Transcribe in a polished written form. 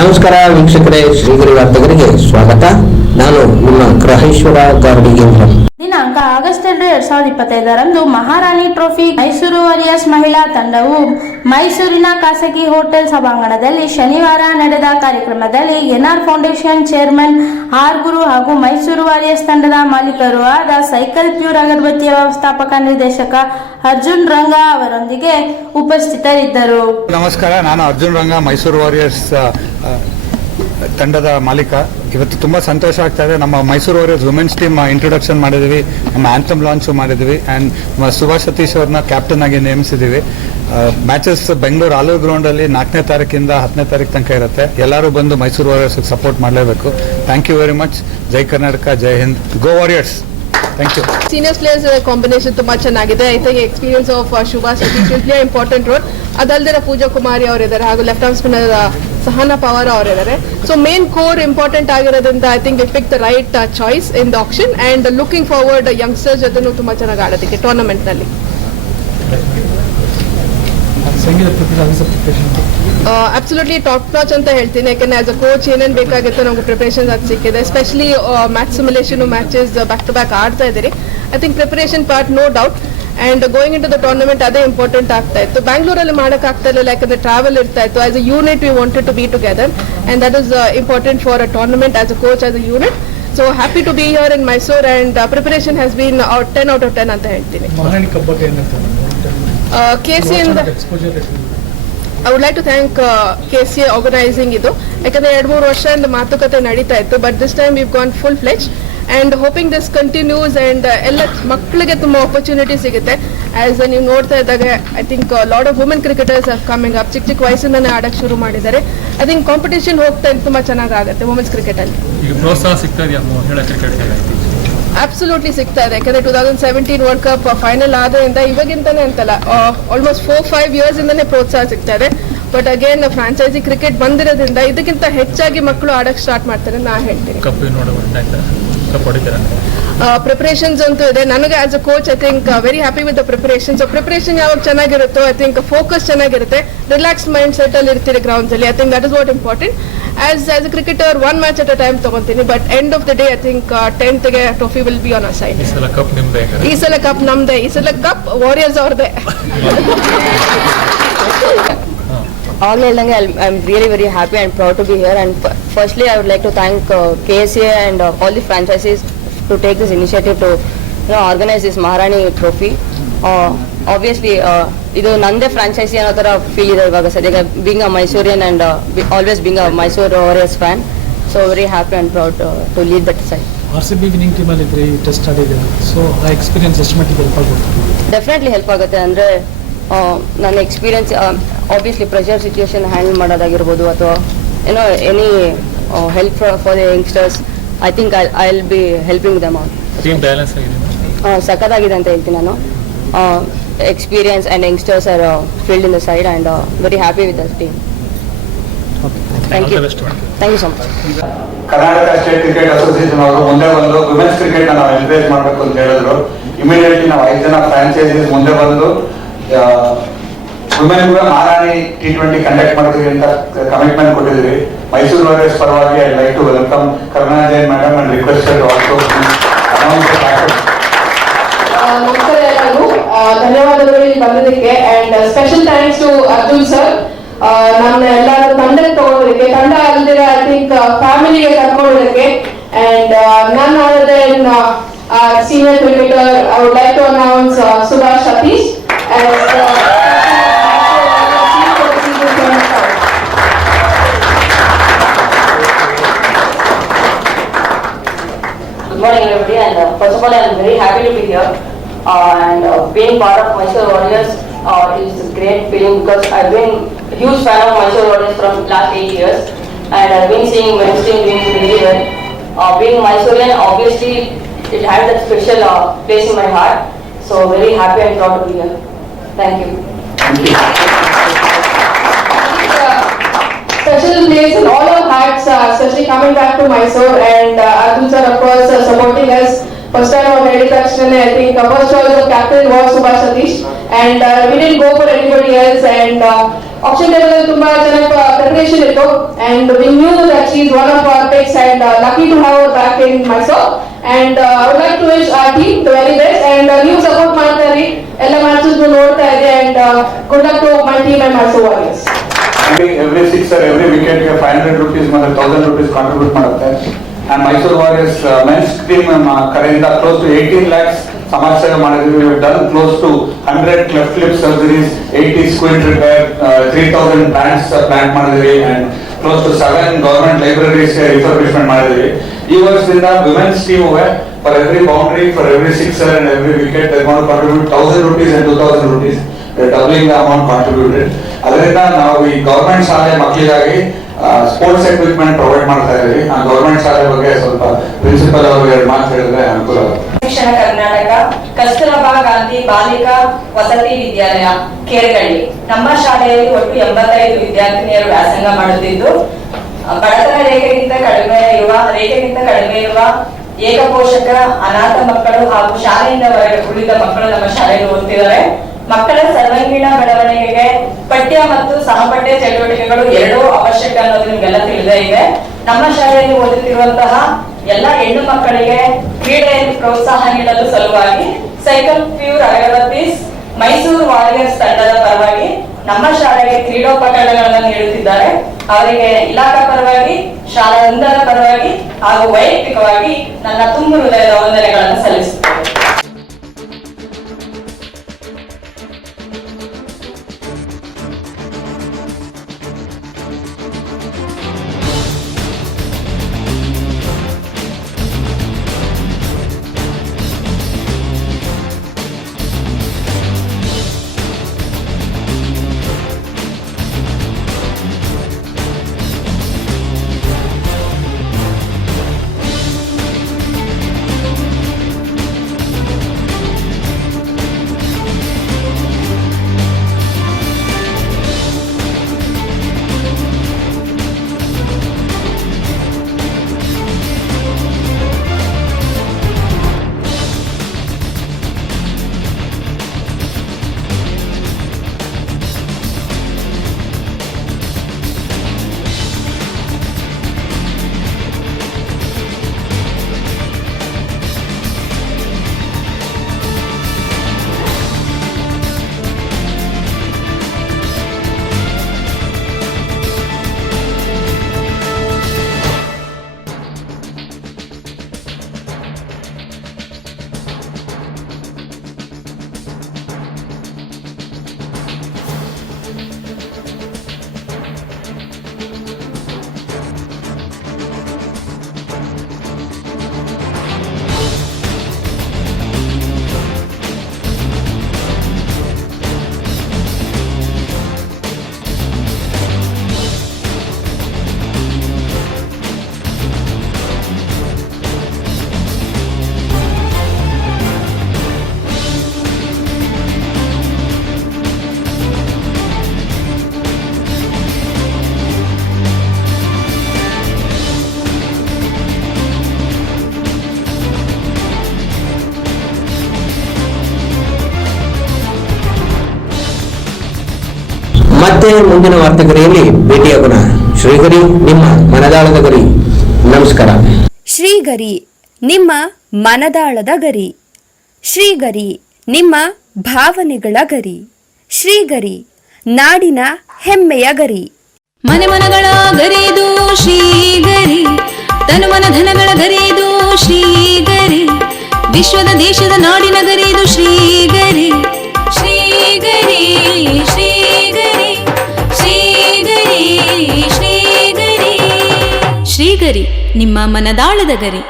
ನಮಸ್ಕಾರ ವೀಕ್ಷಕರೇ, ಶ್ರೀಗಿರಿ ವಾರ್ತೆಗರಿಗೆ ಸ್ವಾಗತ. ನಾನು ನಿಮ್ಮ ಗ್ರಹೇಶ್ವರ ಗಾರ್ಡಿಗೇಂದ್ರ. ದಿನಾಂಕ ಆಗಸ್ಟ್ 2, 2025ರಂದು ಮಹಾರಾಣಿ ಟ್ರೋಫಿ ಮೈಸೂರು ವಾರಿಯರ್ಸ್ ಮಹಿಳಾ ತಂಡವು ಮೈಸೂರಿನ ಖಾಸಗಿ ಹೋಟೆಲ್ ಸಭಾಂಗಣದಲ್ಲಿ ಶನಿವಾರ ನಡೆದ ಕಾರ್ಯಕ್ರಮದಲ್ಲಿ ಎನ್ಆರ್ ಫೌಂಡೇಶನ್ ಚೇರ್ಮನ್ ಆರ್ ಗುರು ಹಾಗೂ ಮೈಸೂರು ವಾರಿಯರ್ಸ್ ತಂಡದ ಮಾಲೀಕರು ಆದ ಸೈಕಲ್ ಪ್ಯೂರ್ ಅಗರಬತ್ತಿಯ ವ್ಯವಸ್ಥಾಪಕ ನಿರ್ದೇಶಕ ಅರ್ಜುನ್ ರಂಗ ಅವರೊಂದಿಗೆ ಉಪಸ್ಥಿತರಿದ್ದರು. ನಮಸ್ಕಾರ, ನಾನು ಅರ್ಜುನ್ ರಂಗ, ಮೈಸೂರು ವಾರಿಯರ್ಸ್ ತಂಡದ ಮಾಲೀಕ. ಇವತ್ತು ತುಂಬ ಸಂತೋಷ ಆಗ್ತಾ ಇದೆ. ನಮ್ಮ Mysuru warriors women's team introduction ಮಾಡಿದ್ವಿ, ನಮ್ಮ ಆಂಥಮ್ ಲಾಂಚು ಮಾಡಿದ್ವಿ ಆ್ಯಂಡ್ ಸುಭಾಷ್ ಸತೀಶ್ ಅವ್ರನ್ನ ಕ್ಯಾಪ್ಟನ್ ಆಗಿ ನೇಮಿಸಿದ್ದೀವಿ. ಮ್ಯಾಚಸ್ ಬೆಂಗಳೂರು ಆಲೂರು ಗ್ರೌಂಡಲ್ಲಿ 4ನೇ ತಾರೀಕಿಂದ 10ನೇ ತಾರೀಕು ತನಕ ಇರುತ್ತೆ. ಎಲ್ಲರೂ ಬಂದು ಮೈಸೂರು ವಾರಿಯರ್ಸ್ಗೆ ಸಪೋರ್ಟ್ ಮಾಡಲೇಬೇಕು. Thank you very much. ಜೈ ಕರ್ನಾಟಕ, ಜೈ Hind, go warriors. Thank you. Seniors players combination ತುಂಬಾ ಚೆನ್ನಾಗಿದೆ. I think experience of Subhash Satish will play important role. ಅದಲ್ಲದೆ ಪೂಜಾ ಕುಮಾರಿ ಅವರಿದ್ದಾರೆ ಹಾಗೂ left arm spinner Sahana Pawar ಅವರಿದ್ದಾರೆ. ಸೊ ಮೇನ್ ಕೋರ್ ಇಂಪಾರ್ಟೆಂಟ್ ಆಗಿರೋದ್ರಿಂದ I think it pick the right choice in the auction and looking forward youngsters ಜೊತೆನೂ ತುಂಬಾ ಚೆನ್ನಾಗಿ ಆಡೋದಕ್ಕೆ ಟೂರ್ನಮೆಂಟ್ ನಲ್ಲಿ. ಅಬ್ಸಲ್ಯೂಟ್ಲಿ ಟಾಪ್ ನಾಚ್ ಅಂತ ಹೇಳ್ತೀನಿ. ಯಾಕಂದ್ರೆ ಆಸ್ ಅ ಕೋಚ್ ಏನೇನು ಬೇಕಾಗುತ್ತೆ ನಮ್ಗೆ ಪ್ರಿಪರೇಷನ್ ಅದು ಸಿಕ್ಕಿದೆ. Especially match simulation matches back to back ಆಡ್ತಾ ಇದ್ದೀರಿ. I think preparation part no doubt and going in to the tournament ಅದೇ ಇಂಪಾರ್ಟೆಂಟ್ ಆಗ್ತಾ ಇತ್ತು. ಬ್ಯಾಂಗ್ಳೂರಲ್ಲಿ ಮಾಡೋಕ್ಕಾಗ್ತಾ ಇರಲಿಲ್ಲ, ಯಾಕಂದ್ರೆ ಟ್ರಾವೆಲ್ ಇರ್ತಾ ಇತ್ತು. As a unit we wanted to be together and that is important for a tournament as a coach as a unit. So happy to be here in Mysore and preparation has been 10 out of 10 ಅಂತ ಹೇಳ್ತೀನಿ. KCA I would like to thank KCA organizing ಇದು. ಯಾಕಂದ್ರೆ 2-3 ವರ್ಷದಿಂದ ಮಾತುಕತೆ ನಡೀತಾ ಇತ್ತು, but this time we've gone full fledged and hoping this continues and ಎಲ್ಲ ಮಕ್ಕಳಿಗೆ ತುಂಬ ಆಪರ್ಚುನಿಟಿ ಸಿಗುತ್ತೆ. ಆಸ್ ನೀವು ನೋಡ್ತಾ ಇದ್ದಾಗ I think lot of women cricketers are coming up. ಚಿಕ್ಕ ಚಿಕ್ಕ ವಯಸ್ಸಿಂದನೇ ಆಡಕ್ಕೆ ಶುರು ಮಾಡಿದ್ದಾರೆ. ಐ ಥಿಂಕ್ ಕಾಂಪಿಟೇಷನ್ ಹೋಗ್ತಾ ಇದ್ದು ತುಂಬ ಚೆನ್ನಾಗಿ ಆಗುತ್ತೆ ವುಮೆನ್ಸ್ ಕ್ರಿಕೆಟಲ್ಲಿ. ಪ್ರೋತ್ಸಾಹ ಸಿಗ್ತಾ ಇದೆಯಾ ಮಹಿಳಾ ಕ್ರಿಕೆಟ್? ಅಬ್ಸಲ್ಯೂಟ್ಲಿ ಸಿಗ್ತಾ ಇದೆ. ಯಾಕಂದ್ರೆ 2017 ವರ್ಲ್ಡ್ ಕಪ್ ಫೈನಲ್ ಆದ್ರಿಂದ ಇವಾಗಿಂತಾನೆ ಅಂತಲ್ಲ, ಆಲ್ಮೋಸ್ಟ್ 4-5 years ಇಂದಾನೆ ಪ್ರೋತ್ಸಾಹ ಸಿಗ್ತಾ ಇದೆ. ಬಟ್ ಅಗೇನ್ ಫ್ರಾಂಚೈಸಿ ಕ್ರಿಕೆಟ್ ಬಂದಿರೋದ್ರಿಂದ ಇದಕ್ಕಿಂತ ಹೆಚ್ಚಾಗಿ ಮಕ್ಕಳು ಆಡಕ್ಕೆ ಸ್ಟಾರ್ಟ್ ಮಾಡ್ತಾರೆ ನಾ ಹೇಳ್ತೀನಿ. ಪ್ರಿಪರೇಷನ್ಸ್ ಅಂತೂ ಇದೆ. ನನಗೆ as a coach I think very happy with the preparation. So preparation ಯಾವಾಗ ಚೆನ್ನಾಗಿರುತ್ತೋ ಐ ಥಿಂಕ್ ಫೋಕಸ್ ಚೆನ್ನಾಗಿರುತ್ತೆ, ರಿಲ್ಯಾಕ್ಸ್ ಮೈಂಡ್ ಸೆಟ್ ಅಲ್ಲಿ ಇರ್ತೀರಿ ಗ್ರೌಂಡ್ಸ್ ಅಲ್ಲಿ. I think that is what important. As a cricketer 1 match at a time ತಗೊಂತೀನಿ, but end of the day I think 10th ಗೆ trophy will be on our side. ಈ ಸಲ cup ನಮ್ದೇ, ಈ ಸಲ ಕಪ್ ವಾರಿಯರ್ಸ್ ಅವ್ರದೇ. ಆಗಲೇ ಹೇಳ್ದಂಗೆ I am really very happy and proud to be here. And firstly I would like to thank KCA and all the franchisees to take this initiative to organise this Maharani trophy. Obviously ಇದು ನಂದೇ franchise ಅನ್ನೋ ಥರ feel ಇದೆ ಇವಾಗ ಸದ್ಯಕ್ಕೆ, being a Mysurean and always being a Mysuru warriors fan. So very happy and proud to lead that side. RCB winning ಟೀಮಲ್ಲಿ ಇದ್ರಿ, test ಆಡಿದ್ದೀರಿ. So ಆ ಎಕ್ಸ್ಪೀರಿಯನ್ಸ್ ಎಷ್ಟು ಮಟ್ಟಿಗೆ ಹೆಲ್ಪ್ ಆಗುತ್ತೆ? ಡೆಫಿನೆಟ್ಲಿ ಹೆಲ್ಪ್ ಆಗುತ್ತೆ. ಅಂದರೆ ನನ್ನ experience obviously pressure situation handle ಮಾಡೋದಾಗಿರ್ಬೋದು ಅಥವಾ ಏನೋ any help for the youngsters, I think I will be helping them out. Team balance ಆಗಿದೆ, ಸಖತ್ತಾಗಿದೆ ಅಂತ ಹೇಳ್ತೀನಿ ನಾನು. Experience and youngsters are field in the side and very happy with the team. Thank you so much. Karnataka state cricket association ಅವರು ಮುಂದೆ ಬಂದು women's cricket ನಾವು encourage ಮಾಡಬೇಕು ಅಂತ ಹೇಳಿದ್ರು. ಇಮಿಡಿಯೇಟ್ಲಿ ನಾವು 5 ಜನ ಫ್ರಾಂಚೈಸೀಸ್ ಮುಂದೆ ಬಂದು ವುಮೆನ್ ಮಹಾರಾಣಿ T20 ಕಂಡಕ್ಟ್ ಮಾಡ್ತೀವಿ ಅಂತ ಕಮಿಟ್ಮೆಂಟ್ ಕೊಟ್ಟಿದ್ದೀವಿ. ಮೈಸೂರು ವಾರಿಯರ್ಸ್ ಪರವಾಗಿ I like to welcome Karuna Jain madam and requested also ನಮಸ್ಕಾರ ಎಲ್ಲರಿಗೂ, ಧನ್ಯವಾದಗಳು ಇಲ್ಲಿ ಬಂದಿದ್ದಕ್ಕೆ. And special thanks to Arjun sir, ನನ್ನ ಎಲ್ಲರ ತಂಡಕ್ಕೆ ತಗೊಳ್ಳೋದಕ್ಕೆ, ತಂಡ ಅಲ್ದಿರ ಐ ಥಿಂಕ್ ಫ್ಯಾಮಿಲಿಗೆ ಕರ್ಕೊಳ್ಳೋದಕ್ಕೆ. And none other than senior cricketer I would like to announce Subhash Satish as Good morning everybody, and first of all I am very happy to be here and being part of Mysore Warriors is a great feeling because I've been a huge fan of Mysore Warriors from last 8 years and I've been seeing men's team doing really well. Being Mysorean, obviously it had that special place in my heart, so very happy and proud to be here. Thank you. Special place in all our hearts, especially coming back to Mysore and Arjun sir of course supporting us. First time on Ready Action, I think first choice of captain was Subhash Satish and we didn't go for anybody else and option table ಅಲ್ಲಿ ತುಂಬಾ ಚೆನ್ನಾಗಿ preparation ಇತ್ತು and we knew that she is one of our picks and lucky to have her back in Mysore and I would like to wish our team the very best and ನೀವು support ಮಾಡ್ತಾ ಇರಿ, ಎಲ್ಲ matches ನೋಡ್ತಾ ಇರಿ and good luck to my team and Mysore warriors. Every sixer every wicket ಗೆ 500 rupees ಮತ್ತೆ 1000 rupees contribute ಮಾಡುತ್ತೆ. And Mysuru warriors men's team ಕಡೆಯಿಂದ ಕ್ಲೋಸ್ ಟು 18 lakhs ಸಮಾಜ ಸೇವೆ ಮಾಡಿದ್ವಿ. We done close to 100 cleft lip surgeries, 80 squint repair, 3000 plants plant ಮಾಡಿದ್ವಿ and close to 7 government libraries refurbishment ಮಾಡಿದ್ವಿ. ಈ ವರ್ಷದಿಂದ women's team for every boundary, for every sixer and every wicket they gone contribute 1000 rupees and 2000 rupees, doubling the amount contributed. ಅದರಿಂದ ನಾವು ಈ government ಶಾಲೆ ಮಕ್ಕಳಿಗಾಗಿ sports equipment provide ಮಾಡ್ತಾ ಇದ್ದೀವಿ. ಆ ಗವರ್ಮೆಂಟ್ ಶಾಲೆ ಬಗ್ಗೆ ಸ್ವಲ್ಪ ಪ್ರಿನ್ಸಿಪಲ್ ಅವರು 2 ಮಾತು ಹೇಳಿದ್ರೆ ಅನುಕೂಲ ಆಗುತ್ತೆ. ಶಿಕ್ಷಣ ಕರ್ನಾಟಕ ಕಸ್ತೂರಬಾ ಗಾಂಧಿ ಬಾಲಿಕಾ ವಸತಿ ವಿದ್ಯಾಲಯ ಕೇರಗಳ್ಳಿ. ನಮ್ಮ ಶಾಲೆಯಲ್ಲಿ ಒಟ್ಟು 85 ವಿದ್ಯಾರ್ಥಿನಿಯರು ವ್ಯಾಸಂಗ ಮಾಡುತ್ತಿದ್ದು, ಬಡತನ ರೇಖೆಗಿಂತ ಕಡಿಮೆ ಇರುವ ಏಕಪೋಷಕ ಅನಾಥ ಮಕ್ಕಳು ಹಾಗೂ ಶಾಲೆಯಿಂದ ಉಳಿದ ಮಕ್ಕಳು ನಮ್ಮ ಶಾಲೆಯಲ್ಲಿ ಓದ್ತಿದ್ದಾರೆ. ಮಕ್ಕಳ ಸರ್ವಾಂಗೀಣ ಬೆಳವಣಿಗೆಗೆ ಪಠ್ಯ ಮತ್ತು ಸಹಪಠ್ಯ ಚಟುವಟಿಕೆಗಳು ಎರಡೂ ಅವಶ್ಯಕ ಅನ್ನೋದು ನಿಮ್ಗೆಲ್ಲ ತಿಳಿದೇ ಇದೆ. ನಮ್ಮ ಶಾಲೆಯಲ್ಲಿ ಓದುತ್ತಿರುವಂತಹ ಎಲ್ಲ ಹೆಣ್ಣು ಮಕ್ಕಳಿಗೆ ಕ್ರೀಡೆಯಲ್ಲಿ ಪ್ರೋತ್ಸಾಹ ನೀಡಲು ಸಲುವಾಗಿ cycle pure agarbattis Mysuru warriors ತಂಡದ ಪರವಾಗಿ ನಮ್ಮ ಶಾಲೆಗೆ ಕ್ರೀಡೋಪಕರಣಗಳನ್ನು ನೀಡುತ್ತಿದ್ದಾರೆ. ಅವರಿಗೆ ಇಲಾಖಾ ಪರವಾಗಿ, ಶಾಲಾ ವೃಂದದ ಪರವಾಗಿ ಹಾಗೂ ವೈಯಕ್ತಿಕವಾಗಿ ನನ್ನ ತುಂಬು ಹೃದಯದ ವಂದನೆಗಳನ್ನು ಸಲ್ಲಿಸುತ್ತೇನೆ. ಮತ್ತೆ ಮುಂದಿನ ವಾರ್ತೆಗರಿಯಲ್ಲಿ ಭೇಟಿಯಾಗೋಣ. ಶ್ರೀಗರಿ, ನಿಮ್ಮ ಮನದಾಳದ ಗರಿ. ನಮಸ್ಕಾರ. ಶ್ರೀಗರಿ, ನಿಮ್ಮ ಮನದಾಳದ ಗರಿ. ಶ್ರೀಗರಿ, ನಿಮ್ಮ ಭಾವನೆಗಳ ಗರಿ. ಶ್ರೀಗರಿ, ನಾಡಿನ ಹೆಮ್ಮೆಯ ಗರಿ. ಮನೆ ಮನಗಳ ಗರಿದು ಶ್ರೀಗರಿ, ತನುಮನ ಧನಗಳ ಗರಿದು ಶ್ರೀಗರಿ, ವಿಶ್ವದ ದೇಶದ ನಾಡಿನ ಗರಿದು ಶ್ರೀಗರಿ. ಶ್ರೀಗರಿ ಶ್ರೀಗರಿ ಶ್ರೀಗರಿ ಶ್ರೀಗರಿ ಶ್ರೀಗರಿ, ನಿಮ್ಮ ಮನದಾಳದ ಗರಿ.